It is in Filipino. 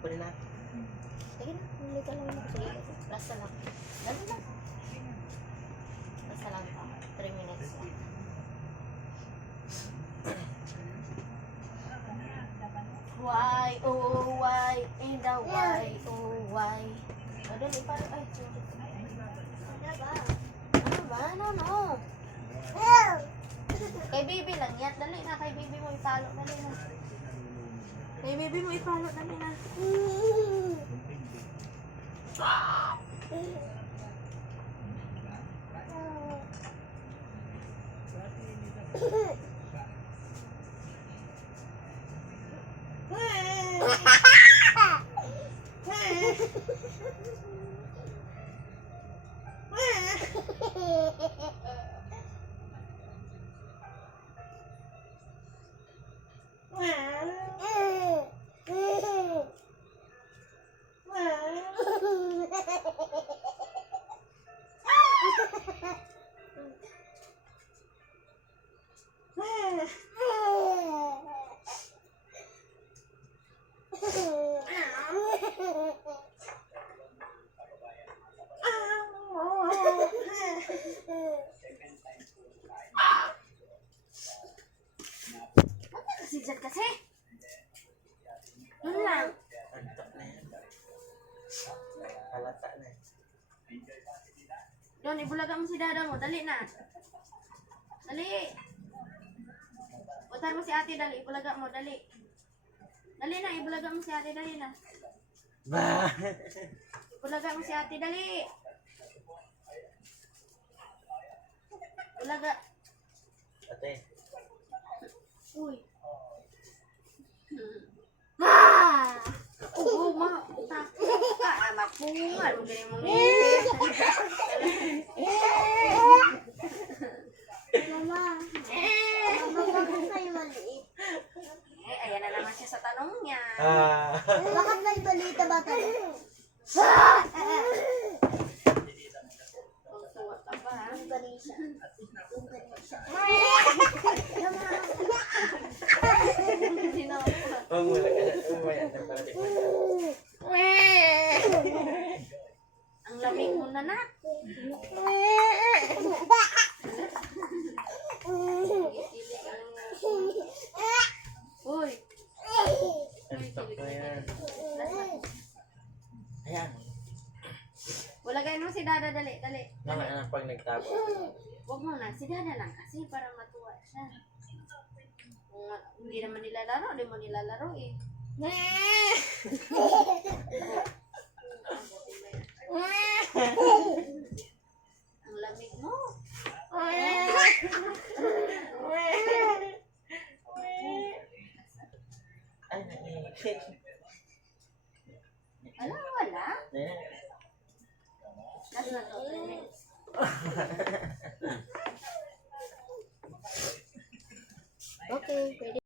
pa rin na. Sige na, hindi ka lang ako. Sige, last na lang. Last na lang. Last na lang pa. 3 minutes lang. Why, oh why, in the why, oh why. Dali, parang, ay, sorry. Ano ba? Ano? Kay baby lang yan. Dali na, kay baby mo ipalo. Dali na. Kay baby mo ipalo. Dali na. Kasi dyan kasi. Yun lang. Antok na yan. Halata na eh. Doon, ibulaga mo si dada mo. Dali na. Dali. Utar mo si ate, dali. Ibulaga mo, dali. Dali na, ibulaga mo si ate, dali na. Ba! Ibulaga mo si ate, dali. Ibulaga. Ate. Uy. Ah! Oo, ma. Utak. Mapungal. Magaling mong ngipin. Mama, bakit may maliit? Eh, ayan na naman siya sa tanong niya. Bakit may balita ba tayo? Tuwa ka ba? Yung ganisa. Yung ganisa. Huwag mo lang ka na. Umaya na para di mo. Ang lamig mo na na. Uy. Antok na yan. Ayan. Wala kayo mo si Dada, dali, dali. Naman pag nagtapos. Huwag mo na, si Dada lang kasi parang matuwa siya. Kung hindi naman nilalaro, hindi mo nilalaro eh. Ang lamig mo. Ay, naiingit. Wala, wala. Ayan. Last na to, 3 minutes. Okay, pwede.